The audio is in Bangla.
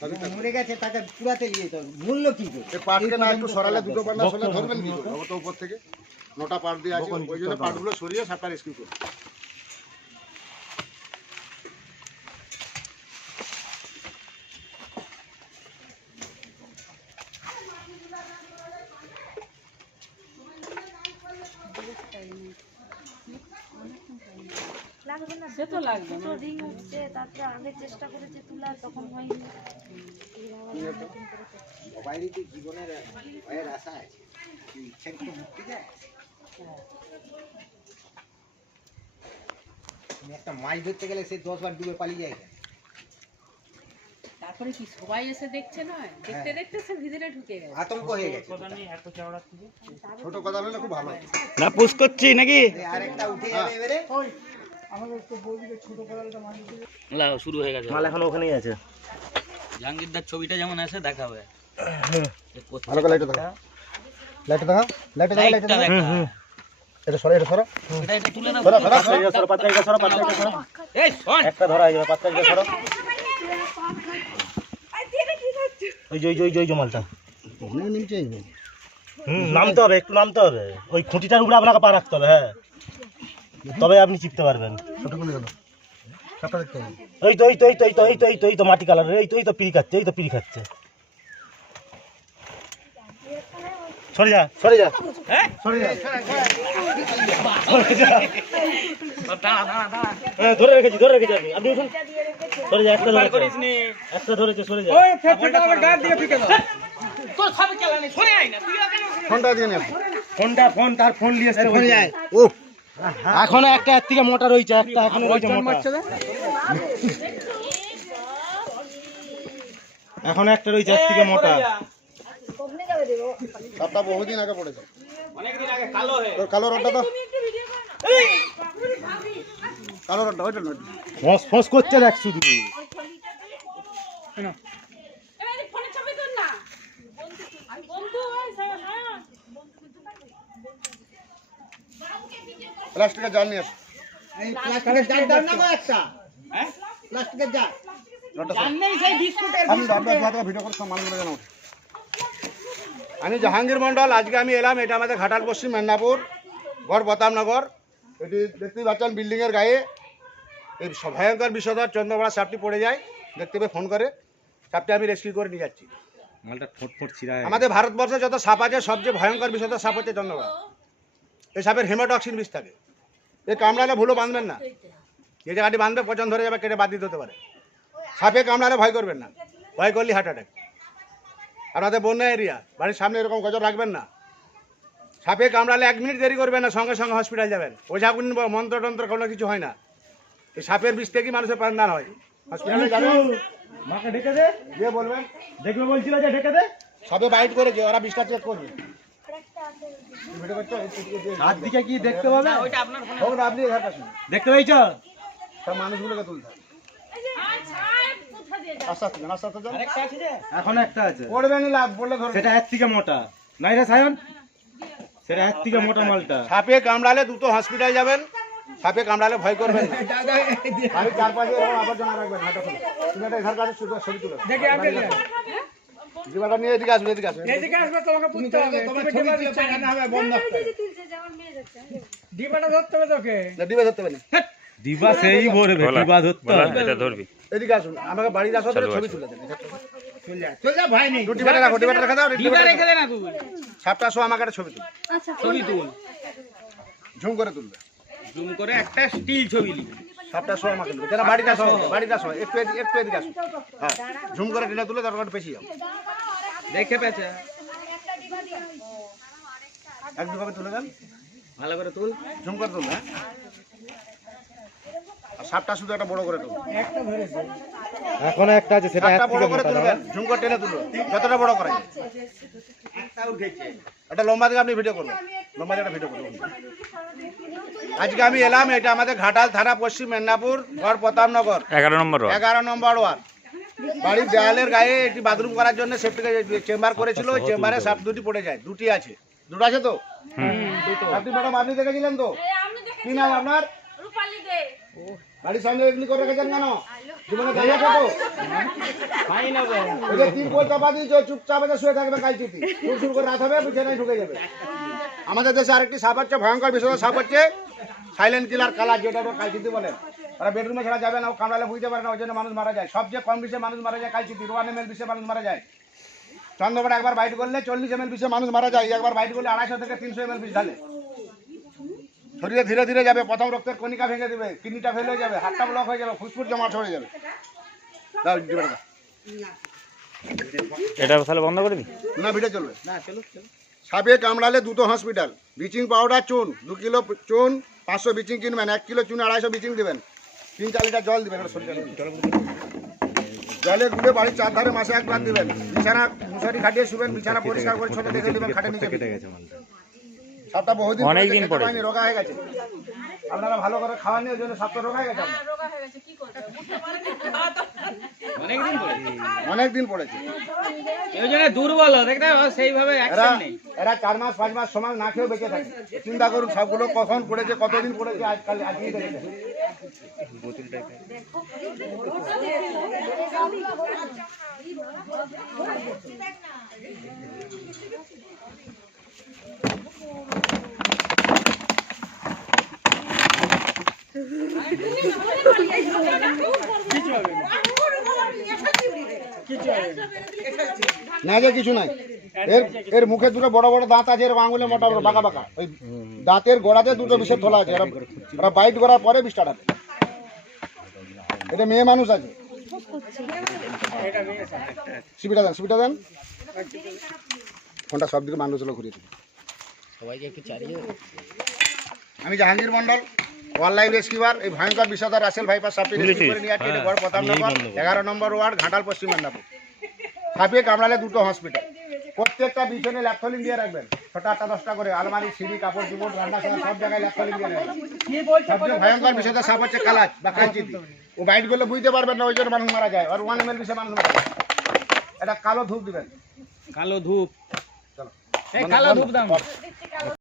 মরে গেছে তাকে পুরাতে নিয়ে তো মূল্য কি করে পাটকে না একটু সরালে দুটো পাট না সরালে ধরবেন কি করে তো উপর থেকে নটা পাট দিয়ে আছে ওই জন্য পাটগুলো সরিয়ে সাপটা রেস্কিউ করবে সে তো লাগবে দুটো রিং উঠছে তারপরে আগে চেষ্টা করেছে তোলার তখন হয়নি তো জীবনের ভয়ের আশা আছে। ইচ্ছা করে মুক্তি দেয়? একটা মাছ ধরতে গেলে সে দশ বার ডুবে পালিয়ে যায় তারপরে কি সবাই এসে দেখছে নয়? দেখতে দেখতে সে ভিতরে ঢুকে গেছে। আতঙ্ক হয়ে গেছে ছোট কথা হলে খুব ভালো না পুশ করছি নাকি? আরেকটা উঠে যাবে এবারে। লাও, শুরু হয়ে গেছে। মাল এখন ওখানেই আছে। জাহাঙ্গীরদার ছবিটা যেমন আছে দেখাবে। ভালো করে লাইটটা দেখা লাইটটা দেখা লাইটটা দেখা লাইটটা দেখা। এটা সরা এটা সরা। এটা এটা তুলে দাও সরা সরা। পাঁচটা সরো পাঁচটা সরো পাঁচটা সরো। এই শোন। একটা ধরা হয়ে যাবে পাঁচটা সরো। ওই যে ওই যে ওই যে ওই যে মালটা। নিচে। হুম নামতে হবে একটু নামতে হবে। ওই খুঁটিটার উপরে আপনাকে পা রাখতে হবে হ্যাঁ। তবে আপনি চিপতে পারবেন। দেখতে হবে। ওই তো ওই তো এই তো এই তো এই তো এই তো এই তো মাটি কালারের এই তো এই তো পিড়ি খাচ্ছে এই তো পিড়ি খাচ্ছে। সরে যা সরে যা। সরে যা। সরে যা। দাঁড়া দাঁড়া দাঁড়া হ্যাঁ, ধরে রেখেছি ধরে রেখেছি আপনি উঠুন। সরে যা একটা ধরেছে। একটা ধরেছে সরে যা। তোর সব খেলা নেই সরে আয় না তুই কেন ফোনটা ফোন তার ফোন নিয়ে। ও এখনও একটা এর থেকে মোটা রয়েছে একটা এখনও রয়েছে মোটা। এখন একটা রয়েছে এর থেকে মোটা। সাপটা বহুদিন আগে পড়েছে। অনেকদিন আগে কালো হয়ে। তোর কালো রডটা তো। কালো রডটা ওইটা নয়। ফোঁস ফোঁস করছে দেখ শুধু ফোনে ছবি তুল না বন্ধু ওই সায়া- সায়া। প্লাস্টিকের জাল নিয়ে আসো এই প্লাস্টিকের দাও না গো একটা। হ্যাঁ? প্লাস্টিকের বিস্কুটের আমি জাহাঙ্গীর মন্ডল আজকে আমি এলাম এটা আমাদের ঘাটাল পশ্চিম মেদিনীপুর গড় প্রতাপনগর। এটি দেখতেই পাচ্ছেন বিল্ডিংয়ের গায়ে। এই ভয়ঙ্কর বিষধর চন্দ্রবড়া সাপটি পড়ে যায় দেখতে পেয়ে ফোন করে। সাপটি আমি রেস্কিউ করে নিয়ে যাচ্ছি। মালটা ঠোঁট আমাদের ভারতবর্ষে যত সাপ আছে সবচেয়ে ভয়ঙ্কর বিষধর সাপ হচ্ছে চন্দ্রবড়া এই সাপের হেমাটক্সিন বিষ থাকে। এই কামড়ালে ভুলো বাঁধবেন না। যে জায়গাটি বাঁধবে পচন ধরে যাবে কেটে বাদ দিতে হতে পারে। সাপে কামড়ালে ভয় করবেন না। ভয় করলে হার্ট অ্যাটাক আপনাদের বন্যা এরিয়া বাড়ির সামনে এরকম গজর রাখবেন না। সাপে কামড়ালে এক মিনিট দেরি করবেন না সঙ্গে সঙ্গে হসপিটাল যাবেন। ওঝাগুন মন্ত্র টন্ত্র কোনো কিছু হয় না। এই সাপের বিষ থেকেই মানুষের প্রাণদান হয়। হসপিটালে যাবেন। মাকে ডেকে দে। দিয়ে বলবেন। দেখবে বলছিল যে ডেকে দে। সাপে বাইট করেছে ওরা বিষটা চেক করবে ভিডিও করছ? এই দিকে দিয়ে- হাত দিকে কি দেখতে পাবে? আপনি দেখতে মানুষগুলোকে তুলতে। আরেকটা আছে যে? এখন একটা আছে। সেটা এর থেকে মোটা। নাই রে সায়ন? সেটা এর থেকে মোটা মালটা। সাপে কামড়ালে দ্রুত হসপিটাল যাবেন। সাপে কামড়ালে ভয় করবেন না। বাড়ির চারপাশে আবর্জনা রাখবেন হাঁটা চলে তুমি একটা এখানকার ছবি তুলো। জীবাটা নিয়ে এদিকে আসবে এদিকে আসবে। তুমি তো তোমার ছবি তুলে পাঠানো হবে বন্ধ। করে। তুলছে যেমন মেয়ে যাচ্ছে না, দিবে ধরতে হবে না দিবা সেই ভরবে দিবা ধরতে হবে। এদিকে আসুন আমাকে বাড়ির আসো ধরে ছবি তুলে দেন চল যা, চল যা, ভয় নেই। রুটি বেটা রাখো ডিবাটা রেখে দাও ডিবা রেখে দে না তুই। আসো আমাকে একটা ছবি তুল। আচ্ছা ছবি তুল। ঝুম করে তুলবে। জুম করে একটা স্টিল ছবি সাপটা আসো আমাকে তুলবে কেন বাড়িতে আসো বাড়িতে আসো একটু এদিকে একটু এদিকে আসো। হ্যাঁ ঝুম করে টেনে তুলে তারপর পেছিয়ে যাও। দেখে পেছে এক দুভাবে তুলে দেন। ভালো করে তুল। ঝুম করে তুলবে হ্যাঁ। আর সাপটা শুধু একটা বড় করে তুলবে এখন একটা আছে সেটা সাপটা বড় করে তুলবেন। ঝুম করে টেনে তুলবে যতটা বড় করা। যায় একটা লম্বা দিকে আপনি ভিডিও করবেন লম্বা দিকে একটা ভিডিও করবেন আজকে আমি এলাম এটা আমাদের ঘাটাল থানা পশ্চিম মেদিনীপুর গড় প্রতাপনগর। এগারো নম্বর এগারো নম্বর ওয়ার্ড। বাড়ির দেয়ালের গায়ে একটি বাথরুম করার জন্য সেফটি চেম্বার করেছিল ওই চেম্বারে সাপ দুটি পড়ে যায় দুটি আছে। দুটো আছে তো? আপনি ম্যাডাম আপনি দেখেছিলেন তো? কি নাম আপনার? রূপালী দে। সামনে এগুলি করে রেখেছেন কেন? জীবনে ওই যে তিন চুপচাপ শুয়ে থাকবে কাল চিঠি শুরু করে রাত হবে বিছানায় ঢুকে যাবে। আমাদের দেশে আরেকটি সাপ হচ্ছে ভয়ঙ্কর বিষয় সাপ হচ্ছে সাইলেন্ট কিলার কালার যেটা কালচিতি বলেন ওরা বেডরুমে ছাড়া যাবে না ও কামড়ালে বুঝতে পারে না ওই জন্য মানুষ মারা যায়। সবচেয়ে কম বিষে মানুষ মারা যায় কালচিতি ওয়ান এম এল বিষে মানুষ মারা যায়। চন্দ্রপাড়া একবার বাইট করলে চল্লিশ এম এল বিষে মানুষ মারা যায় একবার বাইট করলে আড়াইশো থেকে তিনশো এম এল বিষ ঢালে। শরীরে ধীরে ধীরে যাবে প্রথম রক্তের কণিকা ভেঙে দেবে কিডনিটা ফেল হয়ে যাবে হাতটা ব্লক হয়ে যাবে ফুসফুস জমা ছড়ে যাবে। এটা তাহলে বন্ধ করে দিই না ভিড়ে চলবে। না চলো চলো সাপে কামড়ালে দুটো হসপিটাল ব্লিচিং পাউডার চুন দু কিলো চুন পাঁচশো ব্লিচিং কিনবেন এক কিলো চুন আড়াইশো ব্লিচিং দেবেন। তিন চার লিটার জল দিবেন জলে গুলে বাড়ির চারধারে মাসে একবার দিবেন। বিছানা মশারি খাটিয়ে শুবেন বিছানা পরিষ্কার করে ছোট দেখে দিবেন খাটে নিচে সাপটা বহুদিন অনেকদিন পরে। রোগা হয়ে গেছে। আপনারা ভালো করে খাওয়ান ওই জন্য সাপটা রোগা হয়ে গেছে? রোগা হয়ে গেছে কি করবে? বুঝতে পারেনি খাওয়া দাওয়া অনেকদিন পড়েছে অনেক দিন পড়েছে। ওই জন্য দুর্বল দেখতে সেইভাবে এরা এরা চার মাস পাঁচ মাস সময় না খেয়েও বেঁচে থাকে। চিন্তা করুন সবগুলো কখন পড়েছে কতদিন পড়েছে আজকাল আজকেই দেখেছে না যে কিছু নাই এর এর মুখে দুটো বড় বড় দাঁত আছে এরকম আঙুলে মোটা বড় বাঁকা বাঁকা। ওই দাঁতের গোড়াতে দুটো বিষের থলা আছে এরা- ওরা বাইট করার পরে বিষটা ডাকে এটা মেয়ে মানুষ আছে। সিবিটা দেন সিবিটা দেন। ফোনটা সব দিকে মানুষ হলো ঘুরিয়ে দিন সবাইকে একটু চালিয়ে আমি Jahangir Mondal wild life rescuer এই ভয়ঙ্কর বিষয়দার রাসেল ভাইপার সাপে রেস্কিউ করে নিয়ে আসছি এটা গড় প্রতাপনগর এগারো নম্বর ওয়ার্ড ঘাটাল পশ্চিম মেদিনীপুর। সাপে কামড়ালে দুটো হসপিটাল। প্রত্যেকটা বিছনে ল্যাপথলিন দিয়ে রাখবেন। ছটা আটটা দশটা করে। আলমারি সিঁড়ি কাপড় চুপড় রান্না করা সব জায়গায় ল্যাপথলিন দিয়ে রাখবেন। সবচেয়ে ভয়ঙ্কর বিষয়টা সাপ হচ্ছে কালাজ বা কালচিতি ও বাইটগুলো বুঝতে পারবেন না ওই জন্য মানুষ মারা যায়। আর ওয়ান এম এল বিষয়ে মানুষ মারা যায়। এটা কালো ধূপ দিবেন। কালো ধূপ। চলো। এই কালো ধূপ দাম।